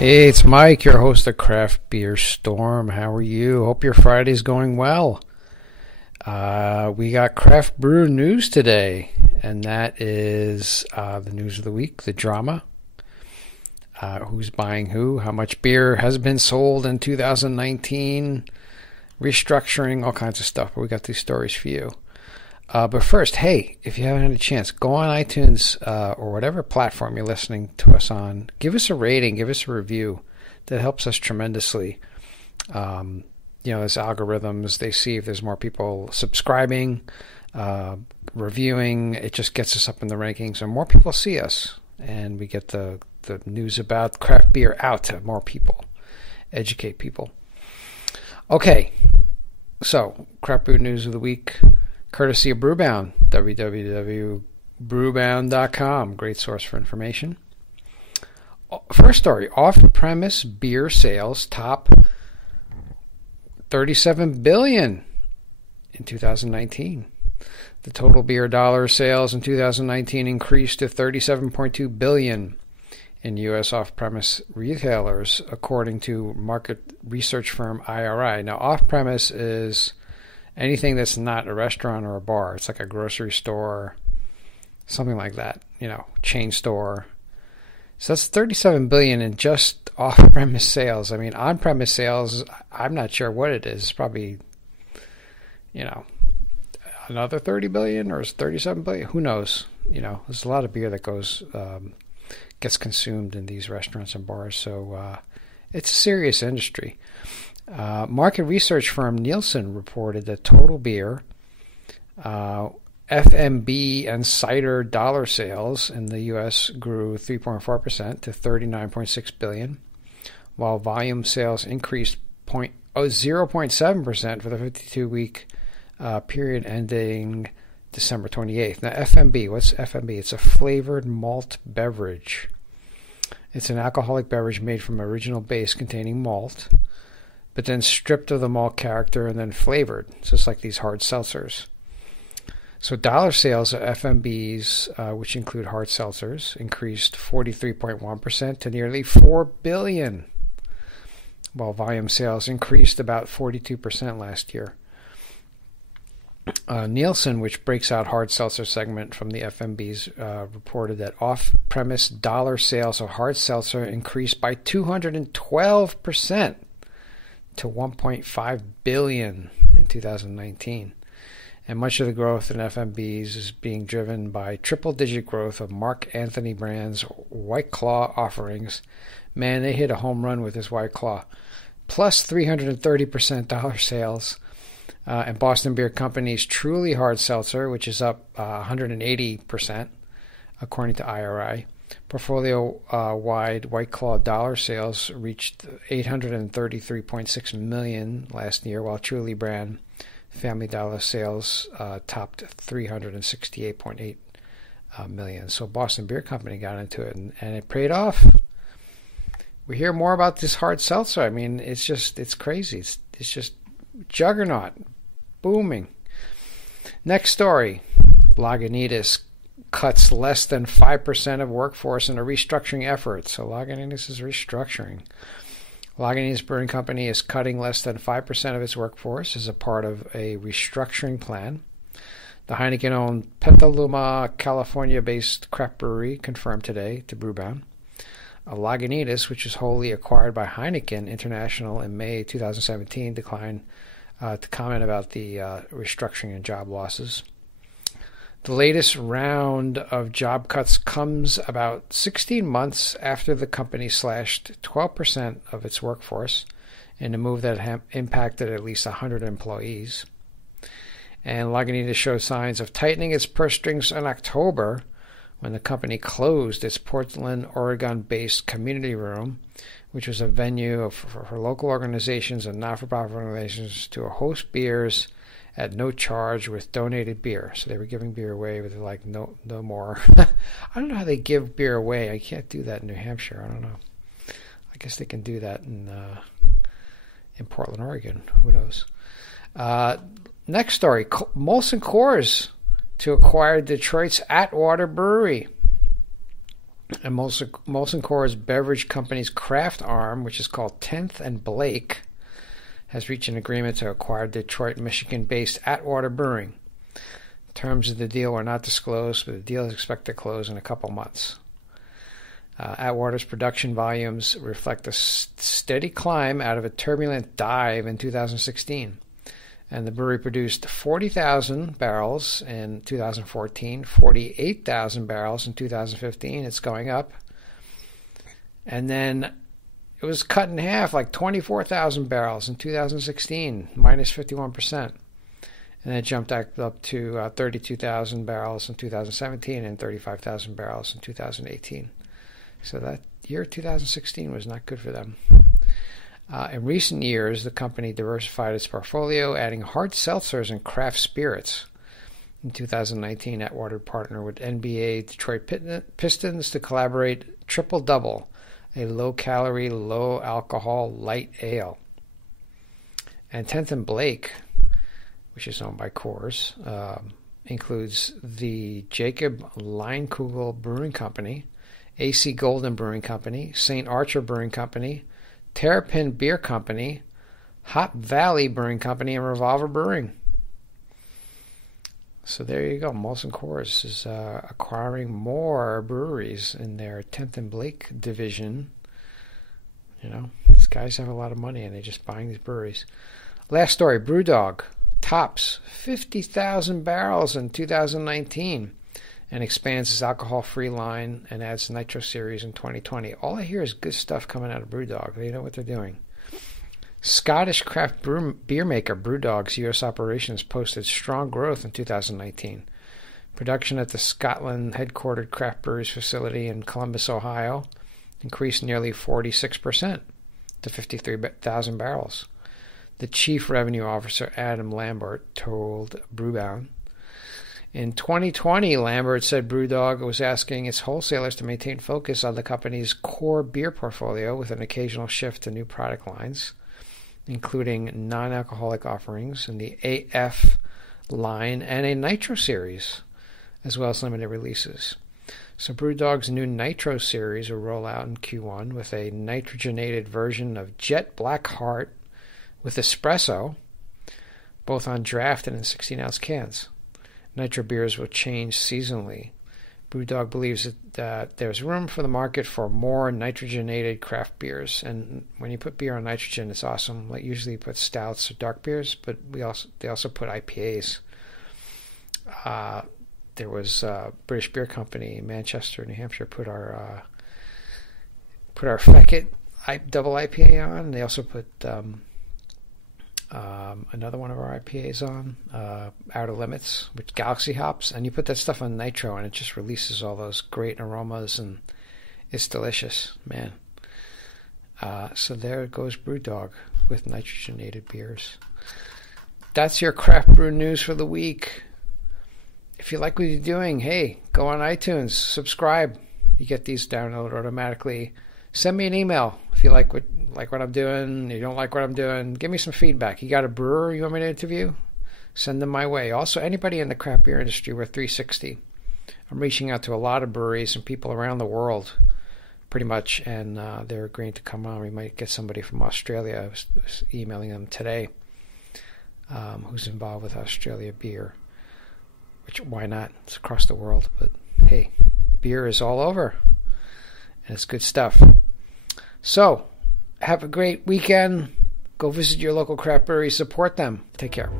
Hey, it's Mike, your host of Craft Beer Storm. How are you? Hope your Friday's going well. We got craft brew news today, and that is the news of the week, the drama. Who's buying who, how much beer has been sold in 2019, restructuring, all kinds of stuff. But we got these stories for you. But first, hey, if you haven't had a chance, go on iTunes or whatever platform you're listening to us on. Give us a rating, give us a review. That helps us tremendously. There's algorithms. They see if there's more people subscribing, reviewing. It just gets us up in the rankings, and more people see us. And we get the news about craft beer out to more people, educate people. Okay, so craft beer news of the week. Courtesy of BrewBound, www.brewbound.com. Great source for information. First story, off-premise beer sales top $37 billion in 2019. The total beer dollar sales in 2019 increased to $37.2 billion in U.S. off-premise retailers, according to market research firm IRI. Now, off-premise is anything that's not a restaurant or a bar. It's like a grocery store, something like that, chain store. So that's $37 billion in just off-premise sales. I mean, on-premise sales, I'm not sure what it is. It's probably, another $30 billion or $37 billion. Who knows? There's a lot of beer that gets consumed in these restaurants and bars. So it's a serious industry. Market research firm Nielsen reported that total beer, FMB and cider dollar sales in the U.S. grew 3.4% to $39.6 billion, while volume sales increased 0.7% for the 52-week period ending December 28th. Now, FMB, what's FMB? It's a flavored malt beverage. It's an alcoholic beverage made from original base containing malt, but then stripped of the malt character and then flavored. So it's like these hard seltzers. So dollar sales of FMBs, which include hard seltzers, increased 43.1% to nearly $4 billion, while volume sales increased about 42% last year. Nielsen, which breaks out hard seltzer segment from the FMBs, reported that off-premise dollar sales of hard seltzer increased by 212%. to $1.5 billion in 2019. And much of the growth in FMBs is being driven by triple-digit growth of Mark Anthony brand's White Claw offerings. Man, they hit a home run with this White Claw. Plus 330% dollar sales. And Boston Beer Company's Truly Hard Seltzer, which is up 180%, according to IRI. Portfolio-wide White Claw dollar sales reached $833.6 million last year, while Truly brand family dollar sales topped $368.8 million. So Boston Beer Company got into it, and it paid off. We hear more about this hard seltzer. I mean, it's crazy. It's just juggernaut, booming. Next story, Lagunitas cuts less than 5% of workforce in a restructuring effort. So Lagunitas is restructuring. Lagunitas Brewing Company is cutting less than 5% of its workforce as a part of a restructuring plan. The Heineken-owned Petaluma, California-based craft brewery confirmed today to BrewBound. Lagunitas, which is wholly acquired by Heineken International in May 2017, declined to comment about the restructuring and job losses. The latest round of job cuts comes about 16 months after the company slashed 12% of its workforce in a move that impacted at least 100 employees. And Lagunitas showed signs of tightening its purse strings in October when the company closed its Portland, Oregon-based community room, which was a venue for local organizations and not-for-profit organizations to host beers at no charge with donated beer. So they were giving beer away, but they're like, no more. I don't know how they give beer away. I can't do that in New Hampshire. I don't know. I guess they can do that in Portland, Oregon. Who knows? Next story, Molson Coors to acquire Detroit's Atwater Brewery. And Molson Coors Beverage Company's craft arm, which is called 10th and Blake, has reached an agreement to acquire Detroit, Michigan-based Atwater Brewing. Terms of the deal were not disclosed, but the deal is expected to close in a couple months. Atwater's production volumes reflect a steady climb out of a turbulent dive in 2016. And the brewery produced 40,000 barrels in 2014, 48,000 barrels in 2015. It's going up. And then it was cut in half, like 24,000 barrels in 2016, minus 51%. And it jumped up to 32,000 barrels in 2017 and 35,000 barrels in 2018. So that year, 2016, was not good for them. In recent years, the company diversified its portfolio, adding hard seltzers and craft spirits. In 2019, Atwater partnered with NBA Detroit Pistons to collaborate Triple Double, a low-calorie, low-alcohol light ale. And 10th and Blake, which is owned by Coors, includes the Jacob Leinkugel Brewing Company, AC Golden Brewing Company, St. Archer Brewing Company, Terrapin Beer Company, Hop Valley Brewing Company, and Revolver Brewing. So there you go. Molson Coors is acquiring more breweries in their 10th and Blake division. You know, these guys have a lot of money and they're just buying these breweries. Last story, BrewDog tops 50,000 barrels in 2019 and expands its alcohol-free line and adds Nitro Series in 2020. All I hear is good stuff coming out of BrewDog. They know what they're doing. Scottish craft beer maker BrewDog's U.S. operations posted strong growth in 2019. Production at the Scotland-headquartered craft breweries facility in Columbus, Ohio, increased nearly 46% to 53,000 barrels. The chief revenue officer, Adam Lambert, told Brewbound. In 2020, Lambert said BrewDog was asking its wholesalers to maintain focus on the company's core beer portfolio with an occasional shift to new product lines, including non-alcoholic offerings in the AF line and a Nitro Series, as well as limited releases. So BrewDog's new Nitro Series will roll out in Q1 with a nitrogenated version of Jet Black Heart with espresso, both on draft and in 16-ounce cans. Nitro beers will change seasonally. BrewDog believes that there's room for the market for more nitrogenated craft beers. And when you put beer on nitrogen, it's awesome. Like usually you put stouts or dark beers, but they also put IPAs. There was a British Beer Company in Manchester, New Hampshire, put our Feckett double IPA on. They also put another one of our IPAs on, Outer Limits, with Galaxy hops, and you put that stuff on nitro and it just releases all those great aromas and it's delicious, man. So there goes BrewDog with nitrogenated beers. That's your craft brew news for the week. If you like what you're doing, hey, go on iTunes, subscribe. You get these downloaded automatically. Send me an email if you like what I'm doing, you don't like what I'm doing. Give me some feedback. You got a brewer you want me to interview? Send them my way. Also, anybody in the craft beer industry, we're 360. I'm reaching out to a lot of breweries and people around the world, pretty much, and they're agreeing to come on. We might get somebody from Australia. I was emailing them today who's involved with Australia beer. Which, why not? It's across the world. But, hey, beer is all over. And it's good stuff. So, have a great weekend. Go visit your local craft brewery. Support them. Take care.